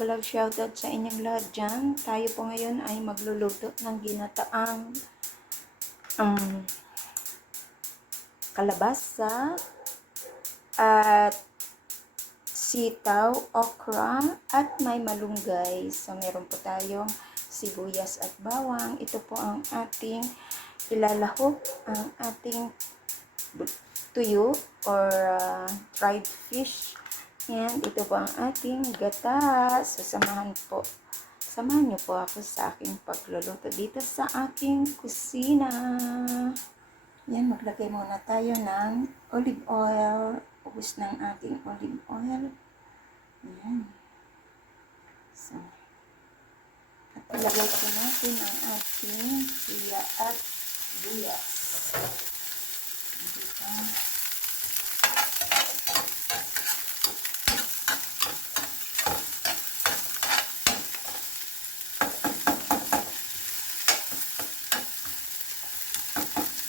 vlog, shoutout sa inyong lahat dyan. Tayo po ngayon ay magluluto ng ginataang kalabasa at sitaw, okra at may malunggay. So meron po tayong sibuyas at bawang. Ito po ang ating ilalahok, ang ating tuyo or dried fish. And ito po ang ating gata. So, samahan niyo po ako sa aking pagluluto dito sa aking kusina. Yan, maglagay muna tayo ng olive oil. Ubus ng ating olive oil. Yan. So, at ilagay po natin ang ating luya at buyas. Dito.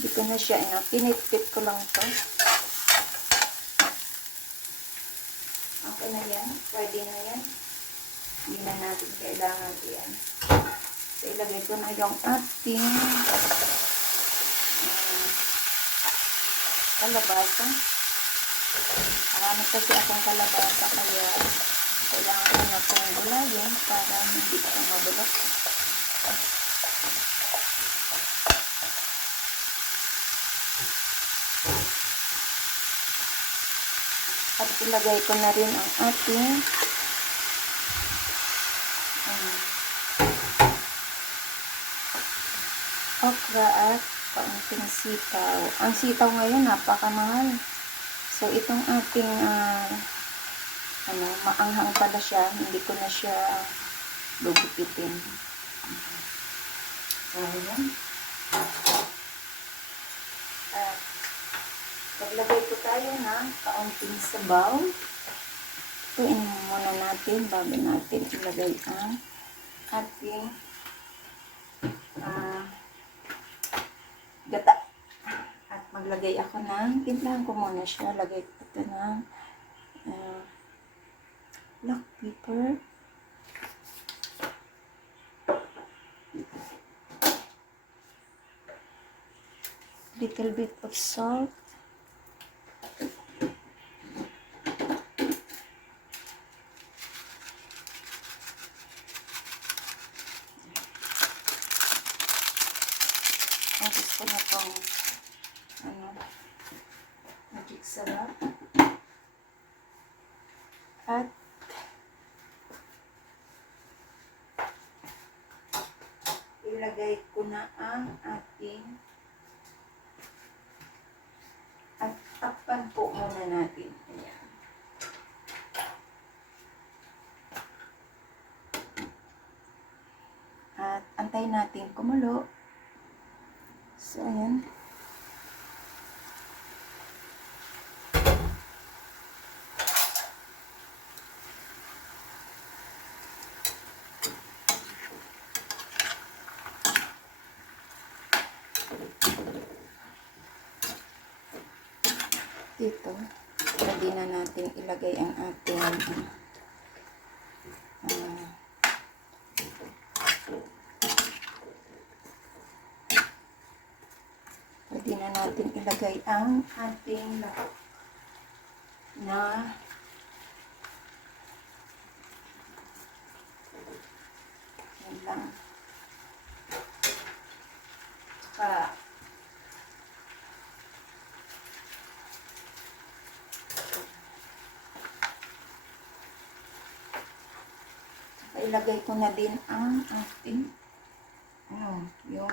Dito na siya, pinitpit ko lang to. Okay na yan, ready na yan. Hindi na natin kailangan yan. So, ilagay ko na yung ating kalabasa. Marami kasi akong kalabasa, kaya kailangan ko na itong gulayin para hindi ito mabulok. At ilagay ko na rin ang ating okra at kaunting sitaw. Ang sitaw ngayon napakamahal. So itong ating maanghang pala siya, hindi ko na siya gugupitin. So ayan. At maglagay po tayo ng kaunting sabaw. Tuin muna natin bago natin ilagay ang ating gata. At maglagay ako ng, timplahan ko muna siya. Lagay ko ito ng black pepper. Little bit of salt. Gusto na itong magic sarap. At ilagay ko na ang ating at takpan po muna natin. Ayan. At antayin natin kumulo. So, ayan. Dito, ready na natin ilagay ang ating ready na natin ilagay ang ating lahok na yan lang. Tsaka ilagay ko na din ang ating yung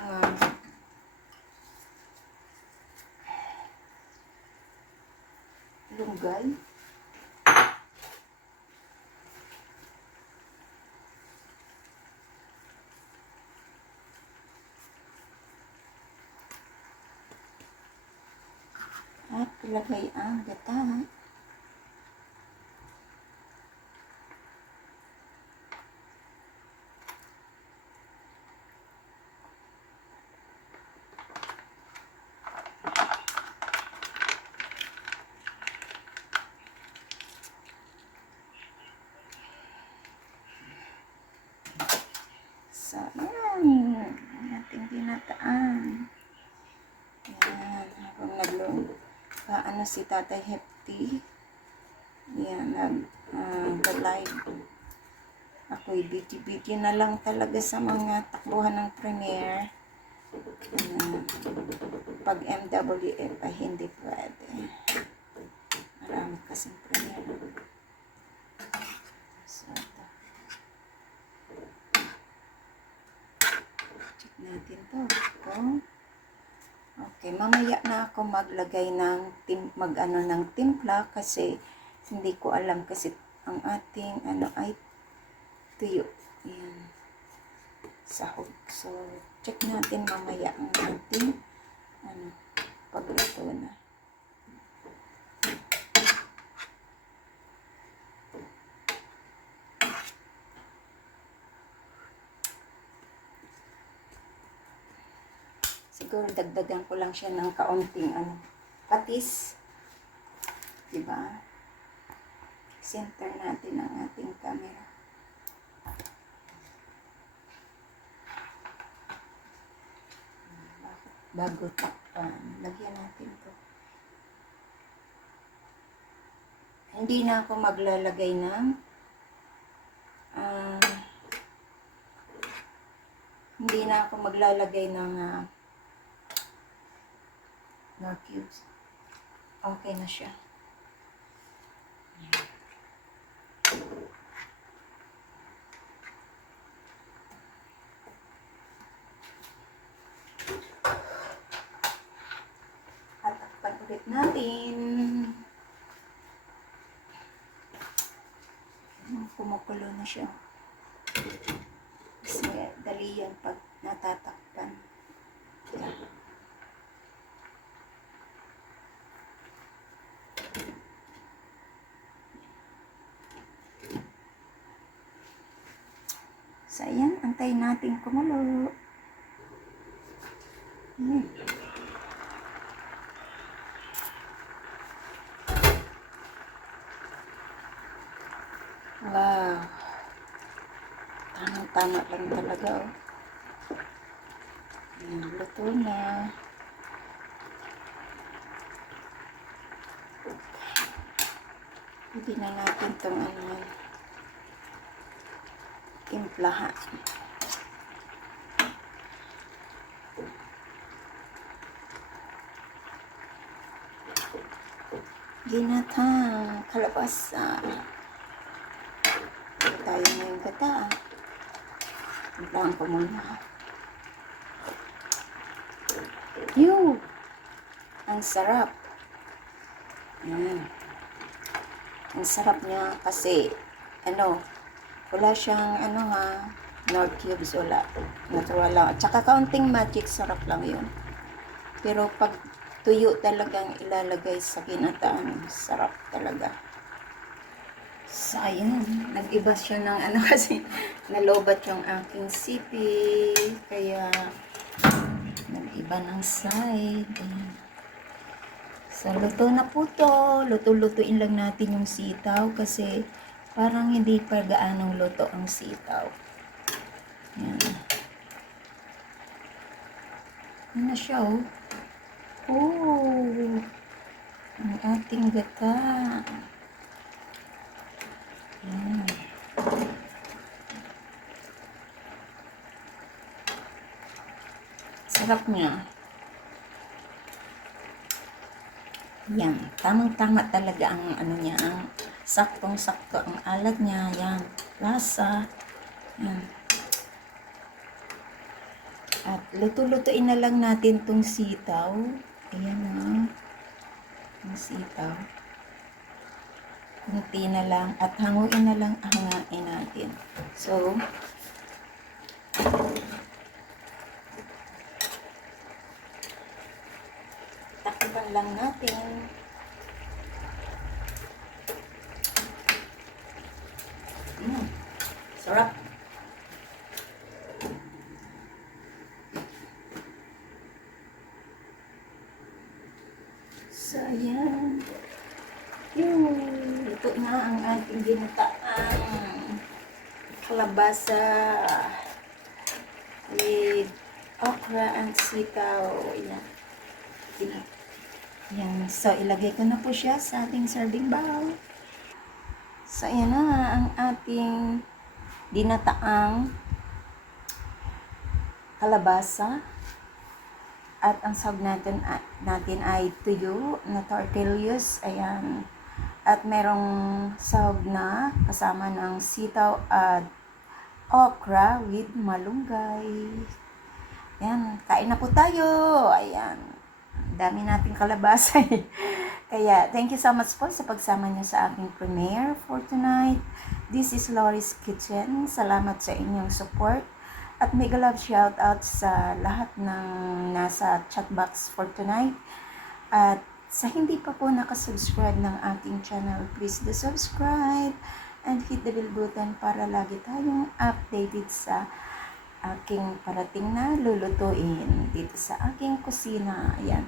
lunggay. At ilagay ang gata. Ang ating ginataan. Yan, habang ano si Tatay Hefty. Yan, nag-live. Ako'y busy-busy na lang talaga sa mga takbuhan ng premiere. Pag MWF ay hindi pwede. Marami kasing premiere. So, check natin to. Okay, mamaya na ako maglagay ng ng timpla kasi hindi ko alam kasi ang ating ay tuyo. Ayan. Sahog. So, check natin mamaya ang ating pagluto na. Siguro dagdagan ko lang siya ng kaunting patis. Diba? Center natin ang ating camera. Bago takpan, lagyan natin to. Hindi na ako maglalagay ng nor cubes. Okay na siya. At takpan ulit natin. Kumukulo na siya. Kasi dali yan pag natatakpan. So, ayan, antayin natin kumulo. Wow. Tama lang talaga, oh. Ayan, luto na. Pwede na natin itong timplahan. Ginatang kalabasa. Tayo na yung gata. Timplahan ko muna. Yun! Ang sarap. Ayan. Ang sarap niya kasi wala siyang nor cubes, wala. Natural lang. At saka kaunting magic sarap lang yun. Pero pag tuyo talagang ilalagay sa ginataan, sarap talaga. Sayang. Nag-iba siya ng kasi nalobat yung aking sipi. Kaya nag-iba ng side. Ayan. So, luto na po to. Luto-lutuin lang natin yung sitaw kasi parang hindi pa gaanong luto ang sitaw. Yan. Yan na siya, oh. Oh! Ang ating gata. Yan. Sarap niya. Yan. Tamang-tama talaga ang niya, ang saktong-sakto ang alat niya. Yan. Lasa. Yan. At luto-lutuin na lang natin tong sitaw. Ayan na. Ang sitaw. Kunti na lang. At hanguin na lang, hangain natin. So, takpan lang natin. Sarap. So, ayan. Ito na ang ating ginataang kalabasa with okra and sitaw. Ayan. Ayan. So, ilagay ko na po siya sa ating serving bowl. So, ayan na ang ating dinataang kalabasa. At ang sahog natin ay tuyo na tortillas. Ayan. At merong sahog na kasama ng sitaw at okra with malunggay. Ayan. Kain na po tayo. Ayan. Dami nating kalabasa. Kaya, thank you so much po sa pagsama niyo sa aking premiere for tonight. This is Lori's Kitchen. Salamat sa inyong support. At mega love shout out sa lahat ng nasa chat box for tonight. At sa hindi pa po nakasubscribe ng aking channel, please do subscribe and hit the bell button para lagi tayong updated sa aking parating na lulutuin dito sa aking kusina. Ayan.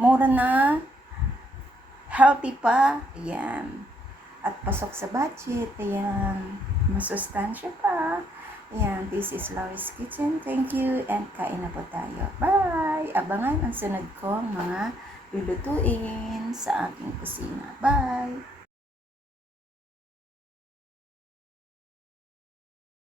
Mura na, healthy pa. Ayan. At pasok sa budget. Ayan. Masustansya pa. Ayan, this is Lori's Kitchen. Thank you and kain na po tayo. Bye! Abangan ang sunod kong mga lulutuin sa aking kusina. Bye!